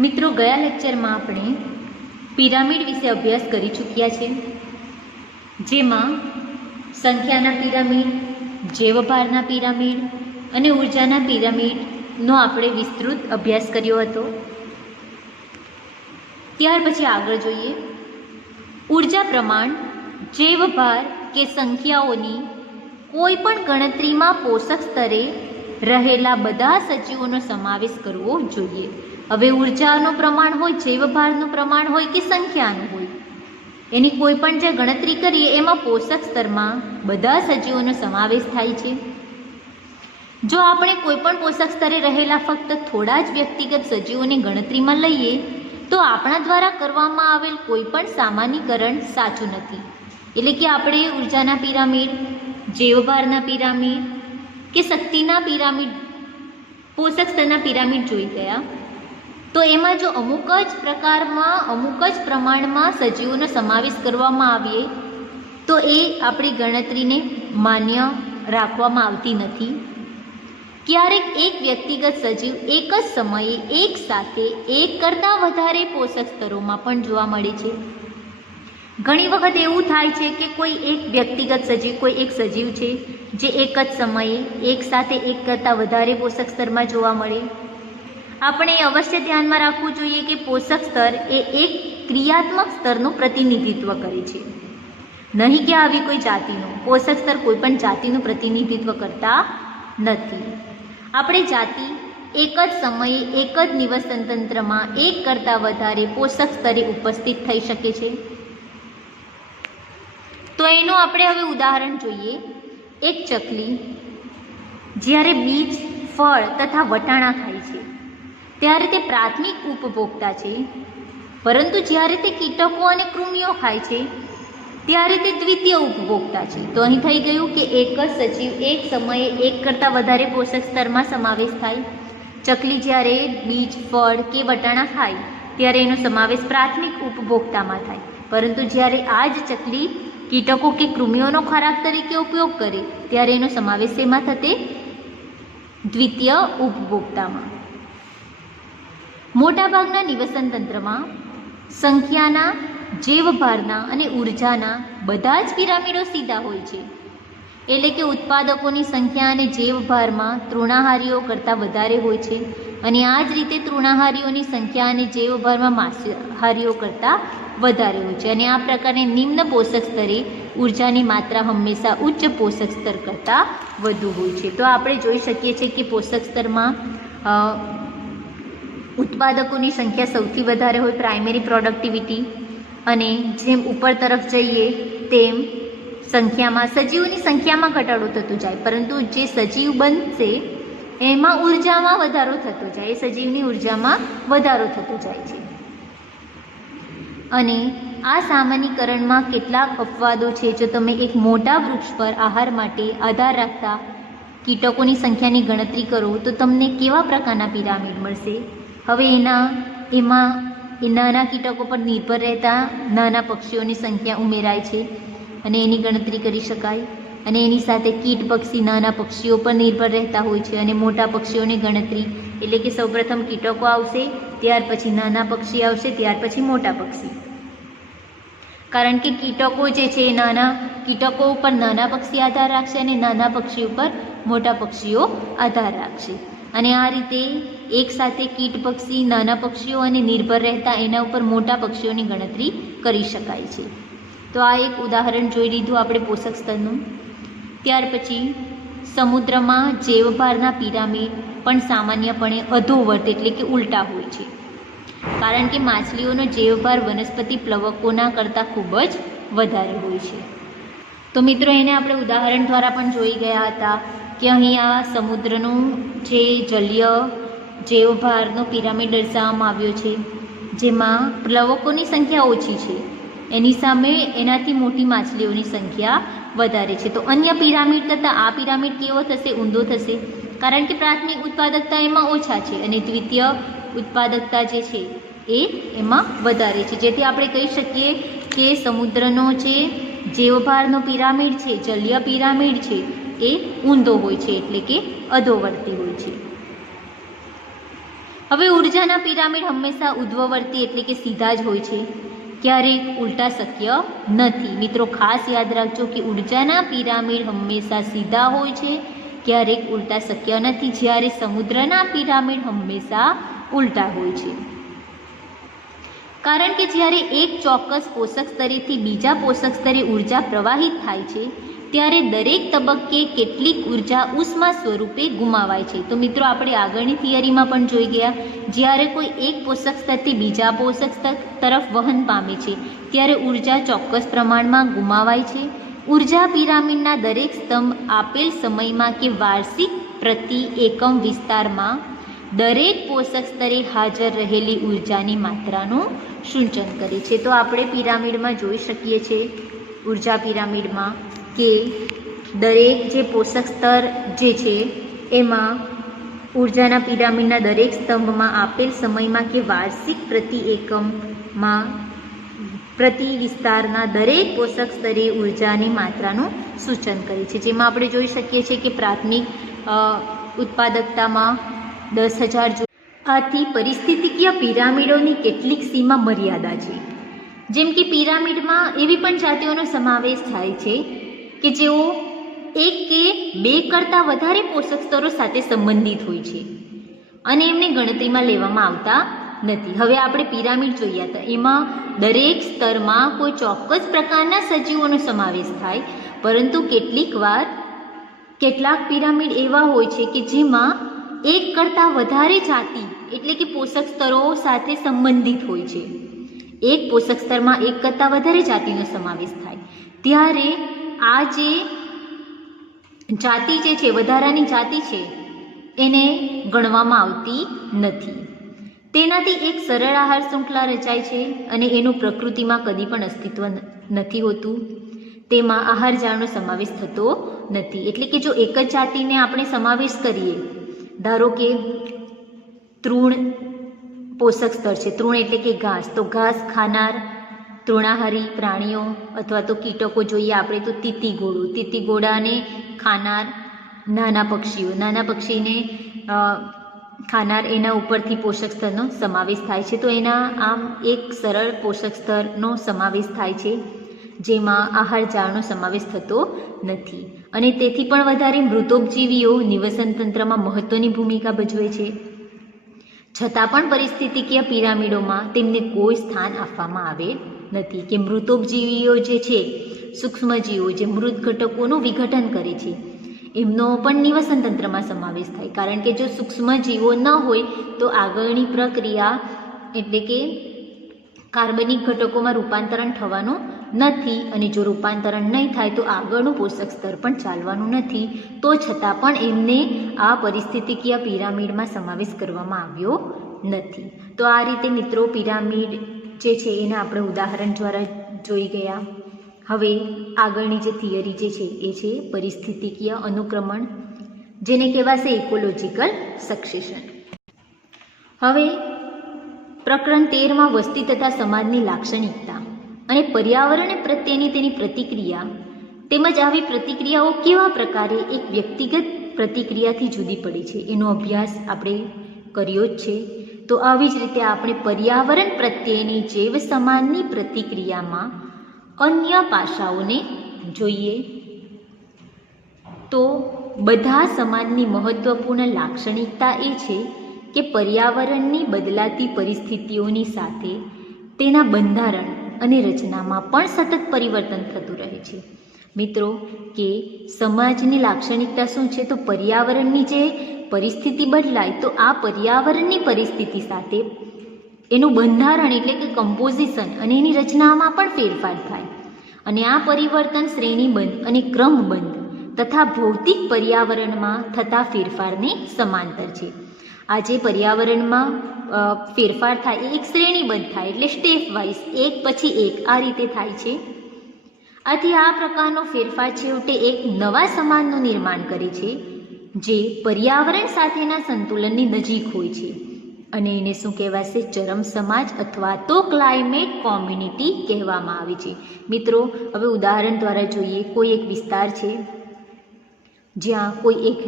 મિત્રો, ગયા લેક્ચરમાં આપણે પિરામિડ વિશે અભ્યાસ કરી ચૂક્યા છે, જેમાં સંખ્યાના પિરામિડ, જૈવભારના પિરામિડ અને ઉર્જાના પિરામિડનો આપણે વિસ્તૃત અભ્યાસ કર્યો હતો. ત્યાર પછી આગળ જોઈએ. ઉર્જા પ્રમાણ, જૈવભાર કે સંખ્યાઓની કોઈ પણ ગણતરીમાં પોષક સ્તરે રહેલા બધા સજીવોનો સમાવેશ કરવો જોઈએ. હવે ઉર્જાનું પ્રમાણ હોય, જૈવભારનું પ્રમાણ હોય કે સંખ્યાનું હોય, એની કોઈ પણ જે ગણતરી કરીએ એમાં પોષક સ્તરમાં બધા સજીવોનો સમાવેશ થાય છે. જો આપણે કોઈ પણ પોષક સ્તરે રહેલા ફક્ત થોડા જ વ્યક્તિગત સજીવોની ગણતરીમાં લઈએ તો આપણા દ્વારા કરવામાં આવેલ કોઈ પણ સામાન્યકરણ સાચું નથી. એટલે કે આપણે ઉર્જાના પિરામિડ, જૈવભારના પિરામિડ કે શક્તિના પિરામિડ, પોષક સ્તરના પિરામિડ જોઈ ગયા, તો એમાં જો અમુક જ પ્રકારમાં, અમુક જ પ્રમાણમાં સજીવોનો સમાવેશ કરવામાં આવે તો એ આપણી ગણતરીને માન્ય રાખવામાં આવતી નથી. ક્યારેક એક વ્યક્તિગત સજીવ એક જ સમયે એક સાથે એક કરતાં વધારે પોષક સ્તરોમાં પણ જોવા મળે છે. ઘણી વખત એવું થાય છે કે કોઈ એક વ્યક્તિગત સજીવ, કોઈ એક સજીવ છે જે એક જ સમયે એક સાથે એક કરતાં વધારે પોષક સ્તરમાં જોવા મળે. આપણે અવશ્ય ધ્યાનમાં રાખવું જોઈએ કે પોષક સ્તર એ એક ક્રિયાત્મક સ્તરનું પ્રતિનિધિત્વ કરે છે, નહીં કે આવી કોઈ જાતિનું. પોષક સ્તર કોઈ પણ જાતિનું પ્રતિનિધિત્વ કરતા નથી. આપણે જાતિ એક જ સમયે એક જ નિવસન તંત્રમાં એક કરતાં વધારે પોષક સ્તરે ઉપસ્થિત થઈ શકે છે. તો એનું આપણે હવે ઉદાહરણ જોઈએ. એક ચકલી જ્યારે બીજ, ફળ તથા વટાણા ખાય છે ત્યારે તે પ્રાથમિક ઉપભોક્તા છે, પરંતુ જ્યારે તે કીટકો અને કૃમિઓ ખાય છે ત્યારે તે દ્વિતીય ઉપભોક્તા છે. તો અહીં થઈ ગયું કે એક જ સજીવ એક સમયે એક કરતાં વધારે પોષક સ્તરમાં સમાવેશ થાય. ચકલી જ્યારે બીજ, ફળ કે વટાણા ખાય ત્યારે એનો સમાવેશ પ્રાથમિક ઉપભોક્તામાં થાય, પરંતુ જ્યારે આ જ ચકલી કીટકો કે કૃમિઓનો ખોરાક તરીકે ઉપયોગ કરે ત્યારે એનો સમાવેશ શેમાં થશે? દ્વિતીય ઉપભોક્તામાં. મોટાભાગના નિવસન તંત્રમાં સંખ્યાના, જૈવભારના અને ઉર્જાના બધા જ પિરામિડો સીધા હોય છે. એટલે કે ઉત્પાદકોની સંખ્યા અને જૈવભારમાં તૃણાહારીઓ કરતાં વધારે હોય છે, અને આ જ રીતે તૃણાહારીઓની સંખ્યા અને જૈવભારમાં માંસાહારીઓ કરતાં વધારે હોય છે. અને આ પ્રકારે નિમ્ન પોષક સ્તરે ઉર્જાની માત્રા હંમેશા ઉચ્ચ પોષક સ્તર કરતાં વધુ હોય છે. તો આપણે જોઈ શકીએ છીએ કે પોષક સ્તરમાં ઉત્પાદકોની સંખ્યા સૌથી વધારે હોય, પ્રાઇમરી પ્રોડક્ટિવિટી, અને જેમ ઉપર તરફ જઈએ તેમ સંખ્યામાં, સજીવોની સંખ્યામાં ઘટાડો થતો જાય, પરંતુ જે સજીવ બનશે એમાં ઉર્જામાં વધારો થતો જાય, એ સજીવની ઉર્જામાં વધારો થતો જાય છે. અને આ સામાન્યકરણમાં કેટલાક અપવાદો છે. જો તમે એક મોટા વૃક્ષ પર આહાર માટે આધાર રાખતા કીટકોની સંખ્યાની ગણતરી કરો તો તમને કેવા પ્રકારના પિરામિડ મળશે? હવે એમાં નાના કીટકો પર નિર્ભર રહેતા નાના પક્ષીઓની સંખ્યા ઉમેરાય છે અને એની ગણતરી કરી શકાય. અને એની સાથે કીટ પક્ષી, નાના પક્ષીઓ પર નિર્ભર રહેતા હોય છે, અને મોટા પક્ષીઓની ગણતરી એટલે કે સૌપ્રથમ કીટકો આવશે, ત્યાર પછી નાના પક્ષી આવશે, ત્યાર પછી મોટા પક્ષી. કારણ કે કીટકો જે છે એ નાના કીટકો ઉપર નાના પક્ષી આધાર રાખશે અને નાના પક્ષી ઉપર મોટા પક્ષીઓ આધાર રાખશે. અને આ રીતે એક સાથે કીટ પક્ષી, નાના પક્ષીઓ અને નિર્ભર રહેતા એના ઉપર મોટા પક્ષીઓની ગણતરી કરી શકાય છે. તો આ એક ઉદાહરણ જોઈ લીધું આપણે પોષક સ્તરનું. ત્યાર પછી સમુદ્રમાં જૈવભારના પિરામિડ પણ સામાન્યપણે અધોવર્ત એટલે કે ઉલટા હોય છે, કારણ કે માછલીઓનો જૈવભાર વનસ્પતિ પ્લવકોના કરતાં ખૂબ જ વધારે હોય છે. તો મિત્રો, એને આપણે ઉદાહરણ દ્વારા પણ જોઈ ગયા હતા કે અહીંયા સમુદ્રનું જે જલીય જૈવભારનો પિરામિડ દર્શાવવામાં આવ્યો છે, જેમાં પ્લવકોની સંખ્યા ઓછી છે, એની સામે એનાથી મોટી માછલીઓની સંખ્યા વધારે છે. તો અન્ય પિરામિડ કરતાં આ પિરામિડ કેવો થશે? ઊંધો થશે, કારણ કે પ્રાથમિક ઉત્પાદકતા એમાં ઓછા છે અને દ્વિતીય ઉત્પાદકતા જે છે એ એમાં વધારે છે. જેથી આપણે કહી શકીએ કે સમુદ્રનો જે જૈવભારનો પિરામિડ છે, જલીય પિરામિડ છે, એ ઊંધો હોય છે, એટલે કે અધોવર્તી હોય છે. હવે ઉર્જાના પિરામિડ હંમેશા ઉધ્વવર્તી એટલે કે સીધા જ હોય છે, ક્યારેક ઉલટા શક્ય નથી. મિત્રો ખાસ યાદ રાખજો કે ઉર્જાના પિરામિડ હંમેશા સીધા હોય છે, ક્યારેક ઉલટા શક્ય નથી, જ્યારે સમુદ્રના પિરામિડ હંમેશા ઉલટા હોય છે. કારણ કે જ્યારે એક ચોક્કસ પોષક સ્તરેથી બીજા પોષક સ્તરે ઉર્જા પ્રવાહિત થાય છે ત્યારે દરેક તબક્કે કેટલીક ઉર્જા ઉષ્મા સ્વરૂપે ગુમાવાય છે. તો મિત્રો આપણે આગળની થિયરીમાં પણ જોઈ ગયા, જ્યારે કોઈ એક પોષક સ્તરથી બીજા પોષક સ્તર તરફ વહન પામે છે ત્યારે ઉર્જા ચોક્કસ પ્રમાણમાં ગુમાવાય છે. ઉર્જા પિરામિડના દરેક સ્તંભ આપેલ સમયમાં કે વાર્ષિક પ્રતિ એકમ વિસ્તારમાં દરેક પોષક સ્તરે હાજર રહેલી ઉર્જાની માત્રાનું સૂચન કરે છે. તો આપણે પિરામિડમાં જોઈ શકીએ છીએ, ઉર્જા પિરામિડમાં, કે દરેક જે પોષક સ્તર જે છે એમાં ઉર્જાના પિરામિડના દરેક સ્તંભમાં આપેલ સમયમાં કે વાર્ષિક પ્રતિ એકમમાં પ્રતિ વિસ્તારના દરેક પોષક સ્તરે ઉર્જાની માત્રાનું સૂચન કરે છે. જેમાં આપણે જોઈ શકીએ છીએ કે પ્રાથમિક ઉત્પાદકતામાં 10,000. આથી પરિસ્થિતિકીય પિરામિડોની કેટલીક સીમા મર્યાદા છે. જેમ કે પિરામિડમાં એવી પણ જાતિઓનો સમાવેશ થાય છે કે જેઓ એક કે બે કરતાં વધારે પોષક સ્તરો સાથે સંબંધિત હોય છે અને એમને ગણતરીમાં લેવામાં આવતા નથી. હવે આપણે પિરામિડ જોઈએ તો એમાં દરેક સ્તરમાં કોઈ ચોક્કસ પ્રકારના સજીવોનો સમાવેશ થાય, પરંતુ કેટલાક પિરામિડ એવા હોય છે કે જેમાં એક કરતાં વધારે જાતિ એટલે કે પોષક સ્તરો સાથે સંબંધિત હોય છે. એક પોષક સ્તરમાં એક કરતાં વધારે જાતિનો સમાવેશ થાય ત્યારે આ જે જાતિ જે છે, વધારાની જાતિ છે, એને ગણવામાં આવતી નથી. તેનાથી એક સરળ આહાર શૃંખલા રચાય છે અને એનું પ્રકૃતિમાં કદી પણ અસ્તિત્વ નથી હોતું. તેમાં આહાર જાળનો સમાવેશ થતો નથી. એટલે કે જો એક જ જાતિને આપણે સમાવેશ કરીએ, ધારો કે તૃણ પોષક સ્તર છે, તૃણ એટલે કે ઘાસ, તો ઘાસ ખાનાર તૃણાહારી પ્રાણીઓ અથવા તો કીટકો જોઈએ આપણે તો તીતીઘોડાને ખાનાર નાના પક્ષીઓ, નાના પક્ષીને ખાનાર, એના ઉપરથી પોષક સ્તરનો સમાવેશ થાય છે. તો એના આમ એક સરળ પોષક સ્તરનો સમાવેશ થાય છે જેમાં આહાર જાળનો સમાવેશ થતો નથી. અને તેથી પણ વધારે મૃતોપજીવીઓ નિવસન તંત્રમાં મહત્વની ભૂમિકા ભજવે છે. છતાં પણ પરિસ્થિતિકીય પિરામિડોમાં તેમને કોઈ સ્થાન આપવામાં આવે નથી કે મૃતોપજીવીઓ જે છે, સૂક્ષ્મજીવો જે મૃત ઘટકોનું વિઘટન કરે છે, એમનો પણ નિવસન તંત્રમાં સમાવેશ થાય. કારણ કે જો સૂક્ષ્મજીવો ન હોય તો આગળની પ્રક્રિયા એટલે કે કાર્બનિક ઘટકોમાં રૂપાંતરણ થવાનું નથી, અને જો રૂપાંતરણ નહીં થાય તો આગળનું પોષક સ્તર પણ ચાલવાનું નથી. તો છતાં પણ એમને આ પરિસ્થિતિકીય પિરામિડમાં સમાવેશ કરવામાં આવ્યો નથી. તો આ રીતે મિત્રો પિરામિડ જે છે એને આપણે ઉદાહરણ દ્વારા જોઈ ગયા. હવે આગળની જે થિયરી જે છે એ છે પરિસ્થિતિકીય અનુક્રમણ, જેને કહેવાશે ઇકોલોજીકલ સક્સેશન. હવે પ્રકરણ 13માં વસ્તી તથા સમાજની લાક્ષણિકતા અને પર્યાવરણ પ્રત્યેની તેની પ્રતિક્રિયા તેમજ આવી પ્રતિક્રિયાઓ કેવા પ્રકારે એક વ્યક્તિગત પ્રતિક્રિયાથી જુદી પડે છે એનો અભ્યાસ આપણે કર્યો જ છે. તો આવી જ રીતે આપણે પર્યાવરણ પ્રત્યેની જૈવ સમાજની પ્રતિક્રિયામાં અન્ય પાસાઓને જોઈએ. તો બધા સમાજની મહત્વપૂર્ણ લાક્ષણિકતા એ છે કે પર્યાવરણની બદલાતી પરિસ્થિતિઓની સાથે તેના બંધારણ અને રચનામાં પણ સતત પરિવર્તન થતું રહે છે. મિત્રો કે સમાજની લાક્ષણિકતા શું છે? તો પર્યાવરણની જે પરિસ્થિતિ બદલાય તો આ પર્યાવરણની પરિસ્થિતિ સાથે એનું બંધારણ એટલે કે કમ્પોઝિશન અને એની રચનામાં પણ ફેરફાર થાય, અને આ પરિવર્તન શ્રેણીબંધ અને ક્રમબંધ તથા ભૌતિક પર્યાવરણમાં થતા ફેરફારને સમાંતર છે. આ જે પર્યાવરણમાં ફેરફાર થાય એ એક શ્રેણીબદ્ધ થાય એટલે સ્ટેપ વાઇઝ એક પછી એક આ રીતે થાય છે. આથી આ પ્રકારનો ફેરફાર છેવટે એક નવા સમાજનું નિર્માણ કરે છે જે પર્યાવરણ સાથેના સંતુલનની નજીક હોય છે, અને એને શું કહેવાશે? ચરમ સમાજ અથવા તો ક્લાઇમેટ કોમ્યુનિટી કહેવામાં આવે છે. મિત્રો હવે ઉદાહરણ દ્વારા જોઈએ. કોઈ એક વિસ્તાર છે જ્યાં કોઈ એક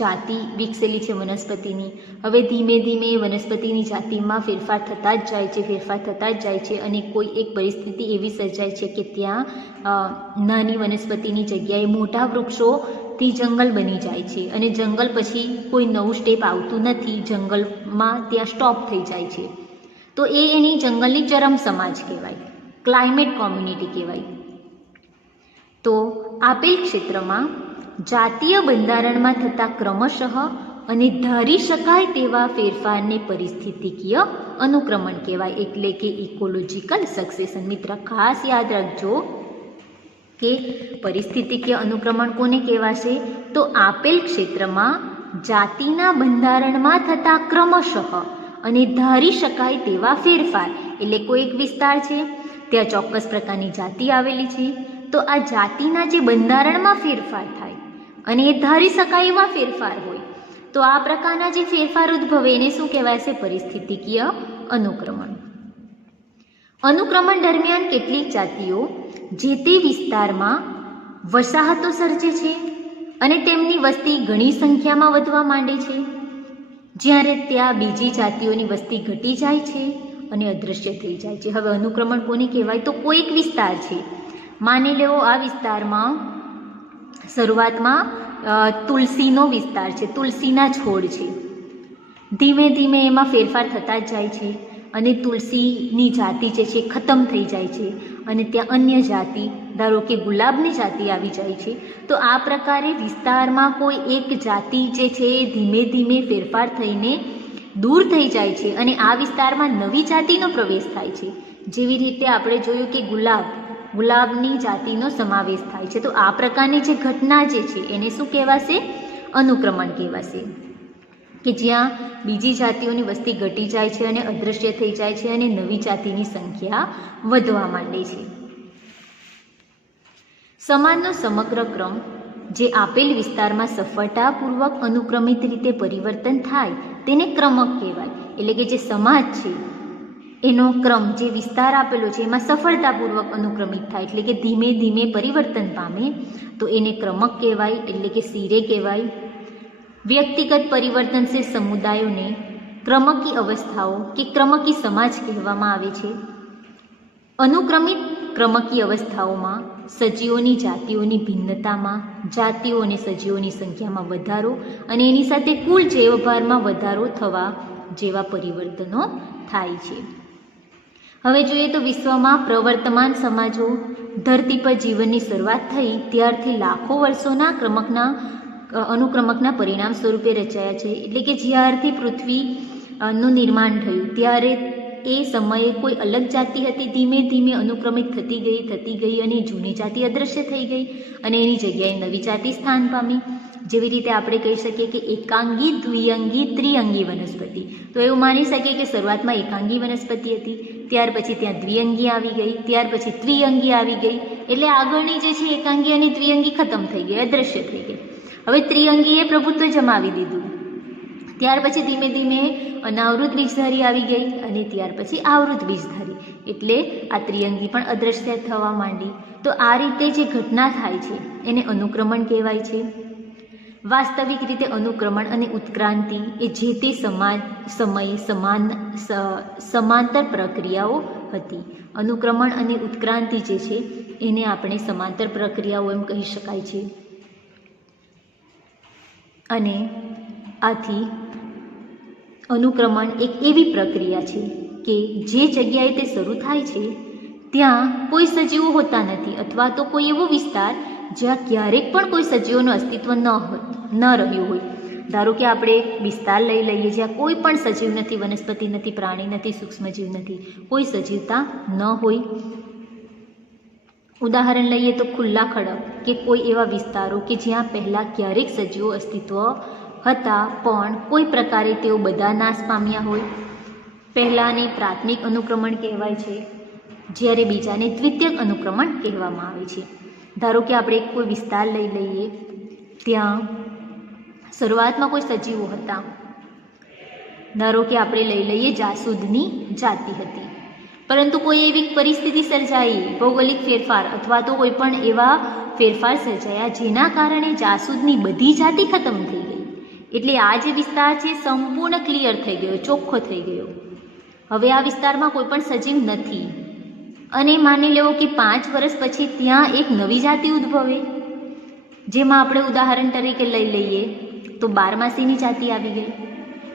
જાતિ વિકસેલી છે વનસ્પતિની. હવે ધીમે ધીમે વનસ્પતિની જાતિમાં ફેરફાર થતા જ જાય છે અને કોઈ એક પરિસ્થિતિ એવી સર્જાય છે કે ત્યાં નાની વનસ્પતિની જગ્યાએ મોટા વૃક્ષોથી જંગલ બની જાય છે અને જંગલ પછી કોઈ નવું સ્ટેપ આવતું નથી, જંગલમાં ત્યાં સ્ટોપ થઈ જાય છે. તો એ એની જંગલની ચરમ સમાજ કહેવાય, ક્લાઇમેટ કોમ્યુનિટી કહેવાય. તો આપેલ ક્ષેત્રમાં જાતીય બંધારણમાં થતા ક્રમશઃ અને ધારી શકાય તેવા ફેરફારને પરિસ્થિતિકીય અનુક્રમણ કહેવાય, એટલે કે ઇકોલોજીકલ સક્સેશન. મિત્ર ખાસ યાદ રાખજો કે પરિસ્થિતિકીય અનુક્રમણ કોને કહેવાશે? તો આપેલ ક્ષેત્રમાં જાતિના બંધારણમાં થતા ક્રમશઃ અને ધારી શકાય તેવા ફેરફાર, એટલે કોઈ એક વિસ્તાર છે, ત્યાં ચોક્કસ પ્રકારની જાતિ આવેલી છે, તો આ જાતિના જે બંધારણમાં ફેરફાર થાય અને એ ધારી શકાય એવા ફેરફાર હોય, તો આ પ્રકારના જે ફેરફાર ઉદ્ભવે એને શું કહેવાશે? પરિસ્થિતિકીય અનુક્રમણ. અનુક્રમણ દરમિયાન કેટલીક જાતિઓ જે તે વિસ્તારમાં વસાહતો સર્જે છે અને તેમની વસ્તી ઘણી સંખ્યામાં વધવા માંડે છે, જ્યારે ત્યાં બીજી જાતિઓની વસ્તી ઘટી જાય છે અને અદૃશ્ય થઈ જાય છે. હવે અનુક્રમણ કોને કહેવાય? તો કોઈ એક વિસ્તાર છે, માની લેવો આ વિસ્તારમાં શરૂઆતમાં તુલસીનો વિસ્તાર છે, તુલસીના છોડ છે. ધીમે ધીમે એમાં ફેરફાર થતા જ જાય છે અને તુલસીની જાતિ જે છે ખતમ થઈ જાય છે અને ત્યાં અન્ય જાતિ, ધારો કે ગુલાબની જાતિ આવી જાય છે. તો આ પ્રકારે વિસ્તારમાં કોઈ એક જાતિ જે છે એ ધીમે ધીમે ફેરફાર થઈને દૂર થઈ જાય છે અને આ વિસ્તારમાં નવી જાતિનો પ્રવેશ થાય છે. જેવી રીતે આપણે જોયું કે ગુલાબની જાતિનો સમાવેશ થાય છે. તો આ પ્રકારની જે ઘટના જે છે એને શું કહેવાશે? અનુક્રમણ કહેવાશે, કે જ્યાં બીજી જાતિઓની વસ્તી ઘટી જાય છે અને અદૃશ્ય થઈ જાય છે અને નવી જાતિની સંખ્યા વધવા માંડે છે. સમાજનો સમગ્ર ક્રમ જે આપેલ વિસ્તારમાં સફળતાપૂર્વક અનુક્રમિત રીતે પરિવર્તન થાય તેને ક્રમક કહેવાય. એટલે કે જે સમાજ છે એનો ક્રમ, જે વિસ્તાર આપેલો છે એમાં સફળતાપૂર્વક અનુક્રમિત થાય, એટલે કે ધીમે ધીમે પરિવર્તન પામે, તો એને ક્રમક કહેવાય, એટલે કે સિરે કહેવાય. વ્યક્તિગત પરિવર્તનશીલ સમુદાયોને ક્રમકી અવસ્થાઓ કે ક્રમકી સમાજ કહેવામાં આવે છે. અનુક્રમિત ક્રમકી અવસ્થાઓમાં સજીવોની જાતિઓની ભિન્નતામાં જાતિઓ અને સજીવોની સંખ્યામાં વધારો અને એની સાથે કુલ જૈવભારમાં વધારો થવા જેવા પરિવર્તનો થાય છે. હવે જોઈએ તો વિશ્વમાં પ્રવર્તમાન સમાજો ધરતી પર જીવનની શરૂઆત થઈ ત્યારથી લાખો વર્ષોના અનુક્રમકના પરિણામ સ્વરૂપે રચાયા છે. એટલે કે જ્યારથી પૃથ્વીનું નિર્માણ થયું ત્યારે એ સમયે કોઈ અલગ જાતિ હતી, ધીમે ધીમે અનુક્રમિત થતી ગઈ અને જૂની જાતિ અદૃશ્ય થઈ ગઈ અને એની જગ્યાએ નવી જાતિ સ્થાન પામી. જેવી રીતે આપણે કહી શકીએ કે એકાંગી, દ્વિઅંગી, ત્રિઅંગી વનસ્પતિ. તો એવું માની શકીએ કે શરૂઆતમાં એકાંગી વનસ્પતિ હતી, ત્યાર પછી ત્યાં દ્વિઅંગી આવી ગઈ, ત્યાર પછી ત્રિઅંગી આવી ગઈ, એટલે આગળની જે છે એકાંગી અને દ્વિઅંગી ખતમ થઈ ગઈ, અદૃશ્ય થઈ ગઈ. હવે ત્રિઅંગીએ પ્રભુત્વ જમાવી દીધું. ત્યાર પછી ધીમે ધીમે અનાવૃત બીજધારી આવી ગઈ અને ત્યાર પછી આવૃત બીજધારી, એટલે આ ત્રિઅંગી પણ અદૃશ્ય થવા માંડી. તો આ રીતે જે ઘટના થાય છે એને અનુક્રમણ કહેવાય છે. વાસ્તવિક રીતે અનુક્રમણ અને ઉત્ક્રાંતિ એ જે તે સમયે સમાંતર પ્રક્રિયાઓ હતી. અનુક્રમણ અને ઉત્ક્રાંતિ જે છે એને આપણે સમાંતર પ્રક્રિયાઓ એમ કહી શકાય છે. અને આથી અનુક્રમણ એક એવી પ્રક્રિયા છે કે જે જગ્યાએ તે શરૂ થાય છે ત્યાં કોઈ સજીવો હોતા નથી, અથવા તો કોઈ એવો વિસ્તાર જ્યાં ક્યારેક પણ કોઈ સજીવોનું અસ્તિત્વ ન રહ્યું હોય. ધારો કે આપણે એક વિસ્તાર લઈ લઈએ જ્યાં કોઈ પણ સજીવ નથી, વનસ્પતિ નથી, પ્રાણી નથી, સૂક્ષ્મજીવ નથી, કોઈ સજીવતા ન હોય. ઉદાહરણ લઈએ તો ખુલ્લા ખડક કે કોઈ એવા વિસ્તારો કે જ્યાં પહેલાં ક્યારેક સજીવો અસ્તિત્વ હતા પણ કોઈ પ્રકારે તેઓ બધા નાશ પામ્યા હોય. પહેલાંને પ્રાથમિક અનુક્રમણ કહેવાય છે, જ્યારે બીજાને દ્વિતીયક અનુક્રમણ કહેવામાં આવે છે. ધારો કે આપણે કોઈ વિસ્તાર લઈ લઈએ, ત્યાં શરૂઆતમાં કોઈ સજીવો હતા. ધારો કે આપણે લઈ લઈએ જાસૂદની જાતિ હતી, પરંતુ કોઈ એવી પરિસ્થિતિ સર્જાઈ, ભૌગોલિક ફેરફાર અથવા તો કોઈ પણ એવા ફેરફાર સર્જાયા જેના કારણે જાસૂદની બધી જાતિ ખતમ થઈ ગઈ. એટલે આ જે વિસ્તાર છે સંપૂર્ણ ક્લિયર થઈ ગયો, ચોખ્ખો થઈ ગયો. હવે આ વિસ્તારમાં કોઈ પણ સજીવ નથી અને માની લેવો કે 5 વર્ષ પછી ત્યાં એક નવી જાતિ ઉદ્ભવે, જેમાં આપણે ઉદાહરણ તરીકે લઈ લઈએ તો બારમાસીની જાતિ આવી ગઈ.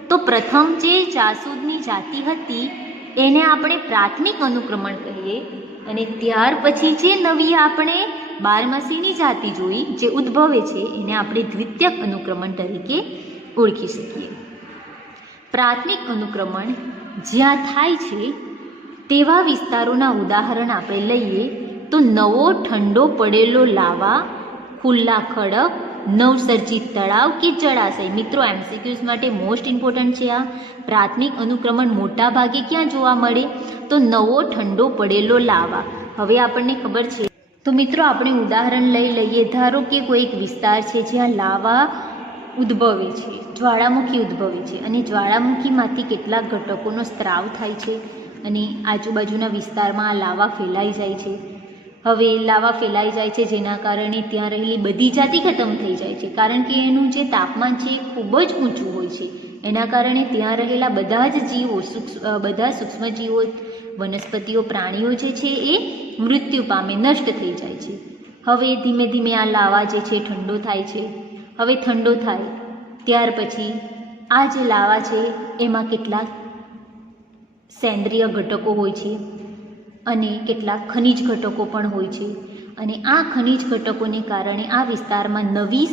તો પ્રથમ જે જાસૂદની જાતિ હતી એને આપણે પ્રાથમિક અનુક્રમણ કહીએ અને ત્યાર પછી જે નવી આપણે બારમાસીની જાતિ જોઈ જે ઉદ્ભવે છે એને આપણે દ્વિતીયક અનુક્રમણ તરીકે ઓળખી શકીએ. પ્રાથમિક અનુક્રમણ જ્યાં થાય છે તેવા વિસ્તારોના ઉદાહરણ આપણે લઈએ તો નવો ઠંડો પડેલો લાવા, ખુલ્લા ખડક, નવસર્જિત તળાવ કે જળાશય. મિત્રો એમસીક્યુઝ માટે મોસ્ટ ઇમ્પોર્ટન્ટ છે આ. પ્રાથમિક અનુક્રમણ મોટા ભાગે ક્યાં જોવા મળે તો નવો ઠંડો પડેલો લાવા. હવે આપણને ખબર છે તો મિત્રો આપણે ઉદાહરણ લઈ લઈએ. ધારો કે કોઈ એક વિસ્તાર છે જ્યાં લાવા ઉદ્ભવે છે, જ્વાળામુખી ઉદ્ભવે છે અને જ્વાળામુખીમાંથી કેટલાક ઘટકોનો સ્ત્રાવ થાય છે અને આજુબાજુના વિસ્તારમાં આ લાવા ફેલાઈ જાય છે. હવે લાવા ફેલાઈ જાય છે જેના કારણે ત્યાં રહેલી બધી જાતિ ખતમ થઈ જાય છે, કારણ કે એનું જે તાપમાન છે એ ખૂબ જ ઊંચું હોય છે. એના કારણે ત્યાં રહેલા બધા જ જીવો, બધા સૂક્ષ્મજીવો, વનસ્પતિઓ, પ્રાણીઓ જે છે એ મૃત્યુ પામે, નષ્ટ થઈ જાય છે. હવે ધીમે ધીમે આ લાવા જે છે ઠંડો થાય છે. હવે ઠંડો થાય ત્યાર પછી આ જે લાવા છે એમાં કેટલાક સેન્દ્રિય ઘટકો હોય છે અને કેટલાક ખનિજ ઘટકો પણ હોય છે અને આ ખનિજ ઘટકોને કારણે આ વિસ્તારમાં નવી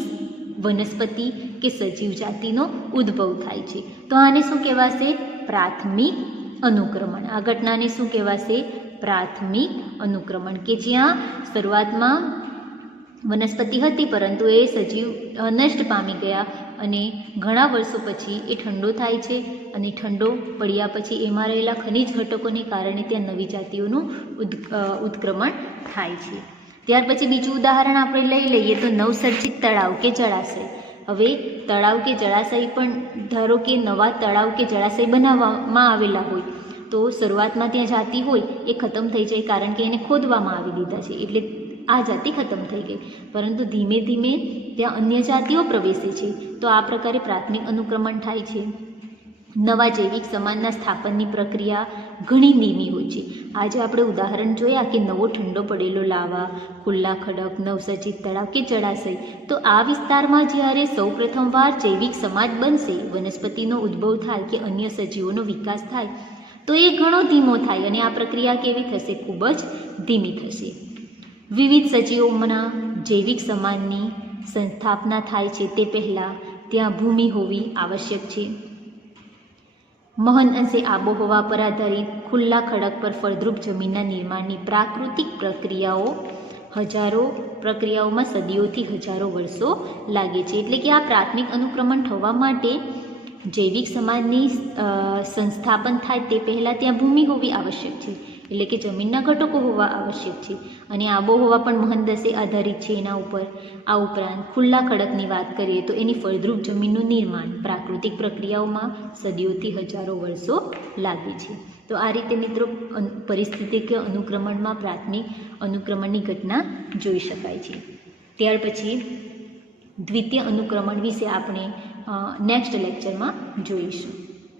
વનસ્પતિ કે સજીવ જાતિનો ઉદ્ભવ થાય છે. તો આને શું કહેવાશે? પ્રાથમિક અનુક્રમણ. આ ઘટનાને શું કહેવાશે? પ્રાથમિક અનુક્રમણ, કે જ્યાં શરૂઆતમાં વનસ્પતિ હતી પરંતુ એ સજીવ નષ્ટ પામી ગયા અને ઘણા વર્ષો પછી એ ઠંડો થાય છે અને ઠંડો પડ્યા પછી એમાં રહેલા ખનિજ ઘટકોને કારણે ત્યાં નવી જાતિઓનું ઉત્ક્રમણ થાય છે. ત્યાર પછી બીજું ઉદાહરણ આપણે લઈ લઈએ તો નવસર્જિત તળાવ કે જળાશય. હવે તળાવ કે જળાશય પણ ધારો કે નવા તળાવ કે જળાશય બનાવવામાં આવેલા હોય તો શરૂઆતમાં ત્યાં જાતિ હોય એ ખતમ થઈ જાય, કારણ કે એને ખોદવામાં આવી દીધા છે એટલે આ જાતિ ખતમ થઈ ગઈ. પરંતુ ધીમે ધીમે ત્યાં અન્ય જાતિઓ પ્રવેશે છે. તો આ પ્રકારે પ્રાથમિક અનુક્રમણ થાય છે. નવા જૈવિક સમાજના સ્થાપનની પ્રક્રિયા ઘણી ધીમી હોય છે. આજે આપણે ઉદાહરણ જોયા કે નવો ઠંડો પડેલો લાવા, ખુલ્લા ખડક, નવસર્જિત તળાવ કે જળાશય. તો આ વિસ્તારમાં જ્યારે સૌપ્રથમવાર જૈવિક સમાજ બનશે, વનસ્પતિનો ઉદ્ભવ થાય કે અન્ય સજીવોનો વિકાસ થાય તો એ ઘણો ધીમો થાય અને આ પ્રક્રિયા કેવી થશે? ખૂબ જ ધીમી થશે. વિવિધ સજીવોના જૈવિક સમાજની સંસ્થાપના થાય છે તે પહેલાં ત્યાં ભૂમિ હોવી આવશ્યક છે. મહાન અંશે આબોહવા પર આધારિત ખુલ્લા ખડક પર ફળદ્રુપ જમીનના નિર્માણની પ્રાકૃતિક પ્રક્રિયાઓમાં સદીઓથી હજારો વર્ષો લાગે છે. એટલે કે આ પ્રાથમિક અનુક્રમણ થવા માટે જૈવિક સમાજની સંસ્થાપન થાય તે પહેલાં ત્યાં ભૂમિ હોવી આવશ્યક છે, એટલે કે જમીનના ઘટકો હોવા આવશ્યક છે અને આબોહવા પણ મહંદસે આધારિત છે એના ઉપર. આ ઉપરાંત ખુલ્લા ખડકની વાત કરીએ તો એની ફળદ્રુપ જમીનનું નિર્માણ પ્રાકૃતિક પ્રક્રિયાઓમાં સદીઓથી હજારો વર્ષો લાગે છે. તો આ રીતે મિત્રો પરિસ્થિતિકીય અનુક્રમણમાં પ્રાથમિક અનુક્રમણની ઘટના જોઈ શકાય છે. ત્યાર પછી દ્વિતીય અનુક્રમણ વિશે આપણે નેક્સ્ટ લેક્ચરમાં જોઈશું.